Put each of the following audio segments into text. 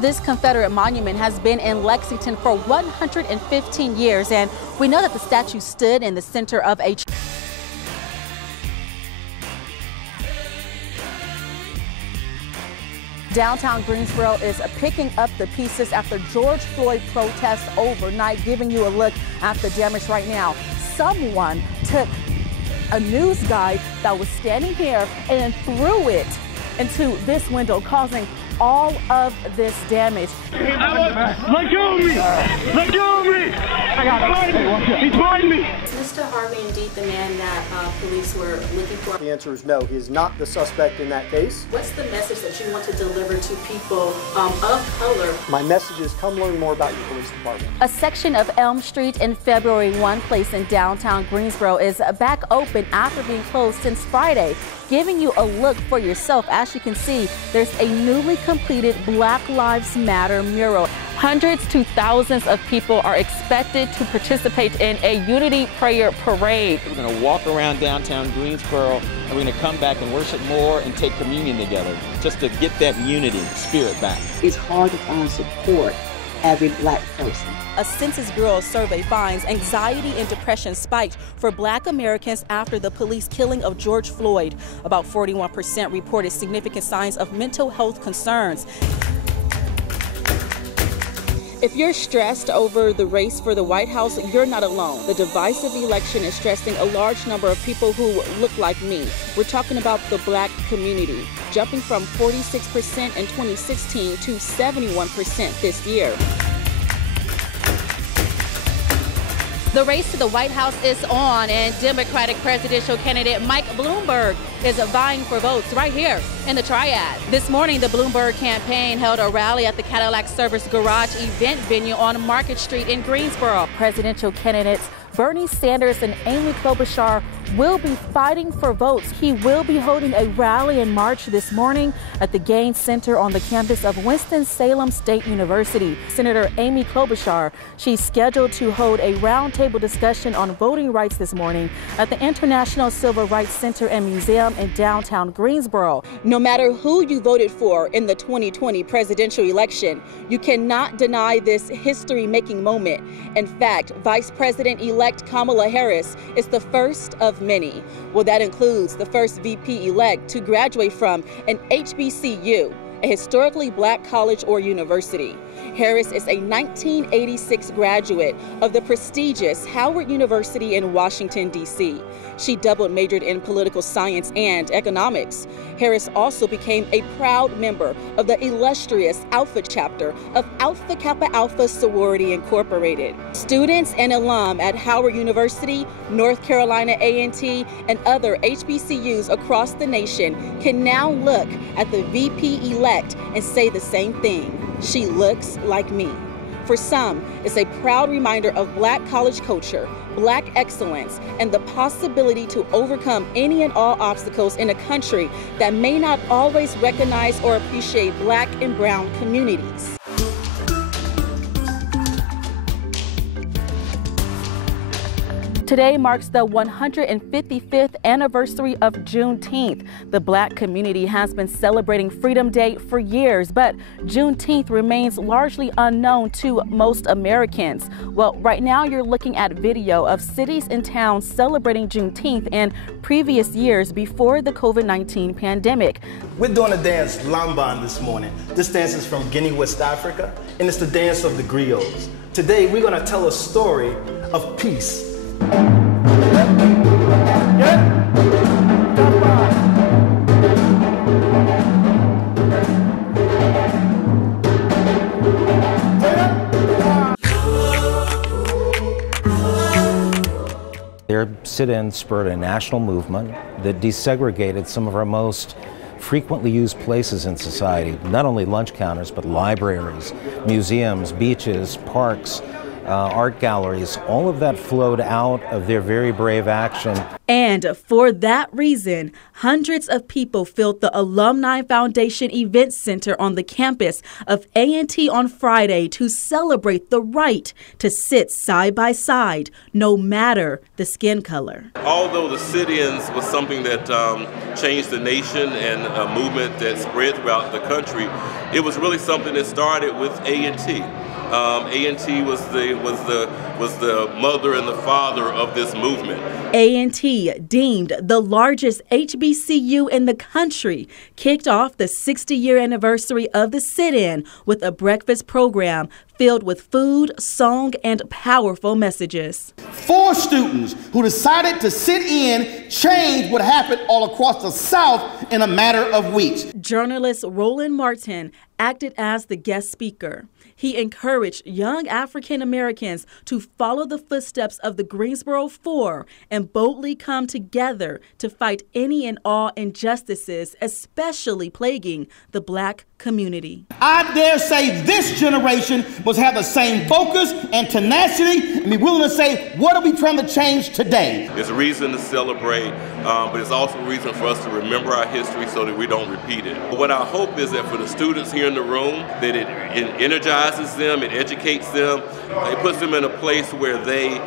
This Confederate monument has been in Lexington for 115 years, and we know that the statue stood in the center of a Downtown Greensboro is picking up the pieces after George Floyd protests overnight, giving you a look at the damage right now. Someone took a news guide that was standing here and threw it into this window, causing all of this damage. Let go of me! Let go of me! I got it. He's behind me! Is Mr. Harvey indeed the man that police were looking for? The answer is no. He is not the suspect in that case. What's the message that you want to deliver to people of color? My message is come learn more about your police department. A section of Elm Street in February One Place in downtown Greensboro is back open after being closed since Friday, giving you a look for yourself. As you can see, there's a newly completed Black Lives Matter mural. Hundreds to thousands of people are expected to participate in a unity prayer parade. We're going to walk around downtown Greensboro, and we're going to come back and worship more and take communion together, just to get that unity spirit back. It's hard to find support as a Black person. A Census Bureau survey finds anxiety and depression spiked for Black Americans after the police killing of George Floyd. About 41% reported significant signs of mental health concerns. If you're stressed over the race for the White House, you're not alone. The divisive election is stressing a large number of people who look like me. We're talking about the Black community, jumping from 46% in 2016 to 71% this year. The race to the White House is on, and Democratic presidential candidate Mike Bloomberg is vying for votes right here in the Triad. This morning, the Bloomberg campaign held a rally at the Cadillac Service Garage event venue on Market Street in Greensboro. Presidential candidates Bernie Sanders and Amy Klobuchar will be fighting for votes. He will be holding a rally and march this morning at the Gaines Center on the campus of Winston-Salem State University. Senator Amy Klobuchar, she's scheduled to hold a roundtable discussion on voting rights this morning at the International Civil Rights Center and Museum in downtown Greensboro. No matter who you voted for in the 2020 presidential election, you cannot deny this history-making moment. In fact, Vice President-elect Kamala Harris is the first of many. Well, that includes the first VP-elect to graduate from an HBCU, a historically Black college or university. Harris is a 1986 graduate of the prestigious Howard University in Washington, D.C. She double majored in political science and economics. Harris also became a proud member of the illustrious Alpha chapter of Alpha Kappa Alpha Sorority Incorporated. Students and alum at Howard University, North Carolina A&T, and other HBCUs across the nation can now look at the VP-elect and say the same thing. She looks like me. For some, it's a proud reminder of Black college culture, Black excellence, and the possibility to overcome any and all obstacles in a country that may not always recognize or appreciate Black and brown communities. Today marks the 155th anniversary of Juneteenth. The Black community has been celebrating Freedom Day for years, but Juneteenth remains largely unknown to most Americans. Well, right now you're looking at video of cities and towns celebrating Juneteenth in previous years before the COVID-19 pandemic. We're doing a dance, Lamban, this morning. This dance is from Guinea, West Africa, and it's the dance of the griots. Today, we're going to tell a story of peace. Their sit-in spurred a national movement that desegregated some of our most frequently used places in society, not only lunch counters, but libraries, museums, beaches, parks, art galleries, all of that flowed out of their very brave action. And for that reason, hundreds of people filled the Alumni Foundation Event Center on the campus of A&T on Friday to celebrate the right to sit side by side, no matter the skin color. Although the sit-ins was something that changed the nation and a movement that spread throughout the country, it was really something that started with A&T. A&T was the mother and the father of this movement. A&T, deemed the largest HBCU in the country, kicked off the 60-year anniversary of the sit-in with a breakfast program filled with food, song, and powerful messages. 4 students who decided to sit in changed what happened all across the South in a matter of weeks. Journalist Roland Martin acted as the guest speaker. He encouraged young African Americans to follow the footsteps of the Greensboro Four and boldly come together to fight any and all injustices, especially plaguing the Black community. I dare say this generation must have the same focus and tenacity and be willing to say, what are we trying to change today? It's a reason to celebrate, but it's also a reason for us to remember our history so that we don't repeat it. But what I hope is that for the students here in the room, that it energizes them, it educates them, it puts them in a place where they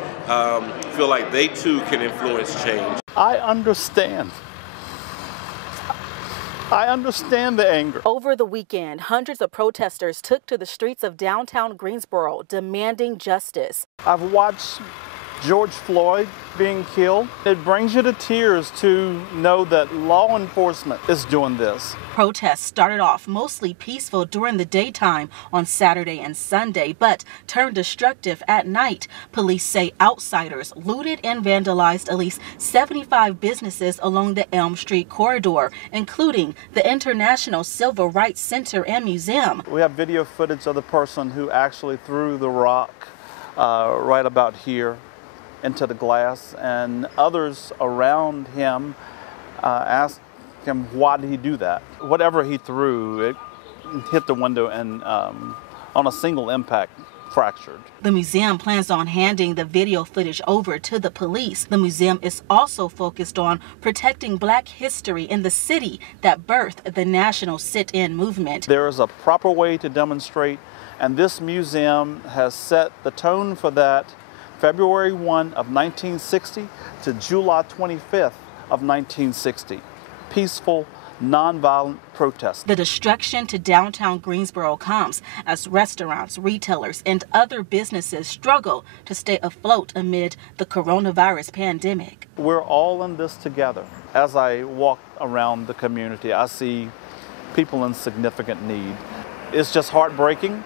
feel like they too can influence change. I understand the anger. Over the weekend, hundreds of protesters took to the streets of downtown Greensboro demanding justice. I've watched George Floyd being killed. It brings you to tears to know that law enforcement is doing this. Protests started off mostly peaceful during the daytime on Saturday and Sunday, but turned destructive at night. Police say outsiders looted and vandalized at least 75 businesses along the Elm Street corridor, including the International Civil Rights Center and Museum. We have video footage of the person who actually threw the rock right about here into the glass, and others around him asked him, why did he do that? Whatever he threw, it hit the window and on a single impact fractured. The museum plans on handing the video footage over to the police. The museum is also focused on protecting Black history in the city that birthed the national sit-in movement. There is a proper way to demonstrate, and this museum has set the tone for that February 1 of 1960 to July 25th of 1960. Peaceful, nonviolent protest. The destruction to downtown Greensboro comes as restaurants, retailers, and other businesses struggle to stay afloat amid the coronavirus pandemic. We're all in this together. As I walk around the community, I see people in significant need. It's just heartbreaking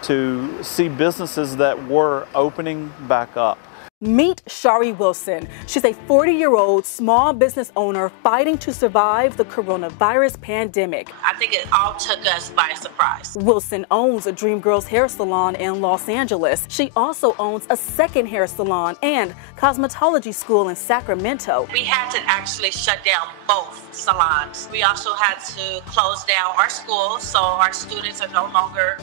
to see businesses that were opening back up. Meet Shari Wilson. She's a 40-year-old small business owner fighting to survive the coronavirus pandemic. I think it all took us by surprise. Wilson owns a Dream Girls hair salon in Los Angeles. She also owns a second hair salon and cosmetology school in Sacramento. We had to actually shut down both salons. We also had to close down our school, so our students are no longer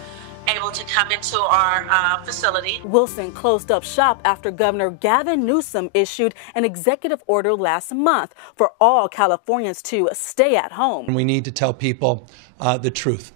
able to come into our facility. Wilson closed up shop after Governor Gavin Newsom issued an executive order last month for all Californians to stay at home. We need to tell people the truth.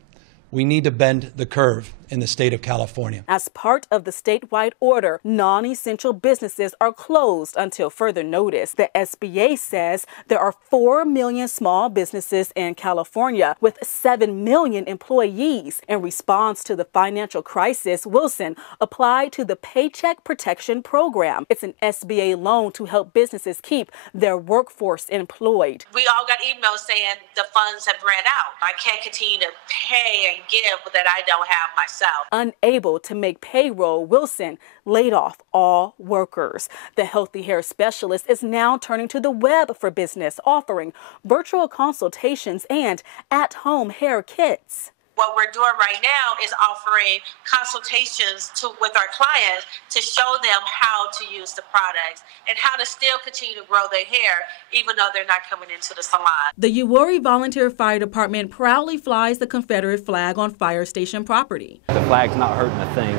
We need to bend the curve in the state of California. As part of the statewide order, non-essential businesses are closed until further notice. The SBA says there are 4 million small businesses in California with 7 million employees. In response to the financial crisis, Wilson applied to the Paycheck Protection Program. It's an SBA loan to help businesses keep their workforce employed. We all got emails saying the funds have ran out. I can't continue to pay and give that I don't have myself. Unable to make payroll, Wilson laid off all workers. The healthy hair specialist is now turning to the web for business, offering virtual consultations and at-home hair kits. What we're doing right now is offering consultations with our clients to show them how to use the products and how to still continue to grow their hair even though they're not coming into the salon. The Uwharrie Volunteer Fire Department proudly flies the Confederate flag on fire station property. The flag's not hurting a thing.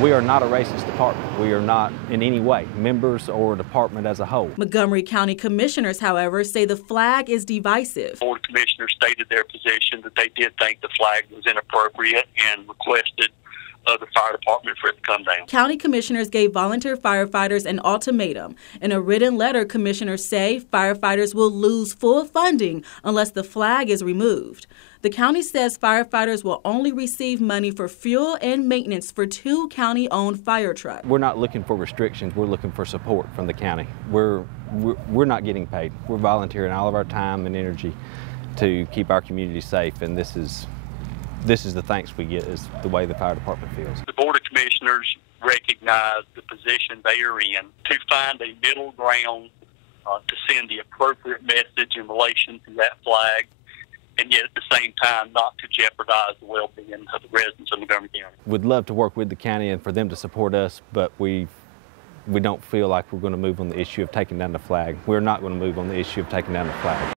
We are not a racist department. We are not in any way members or department as a whole. Montgomery County Commissioners, however, say the flag is divisive. The Board of Commissioners stated their position that they did think the flag was inappropriate and requested the fire department for it to come down. County commissioners gave volunteer firefighters an ultimatum. In a written letter, commissioners say firefighters will lose full funding unless the flag is removed. The county says firefighters will only receive money for fuel and maintenance for 2 county-owned fire trucks. We're not looking for restrictions. We're looking for support from the county. We're not getting paid. We're volunteering all of our time and energy to keep our community safe, and this is the thanks we get, is the way the fire department feels. The Board of Commissioners recognize the position they are in to find a middle ground to send the appropriate message in relation to that flag, and yet at the same time not to jeopardize the well-being of the residents of Montgomery County. We'd love to work with the county and for them to support us, but we don't feel like we're going to move on the issue of taking down the flag. We're not going to move on the issue of taking down the flag.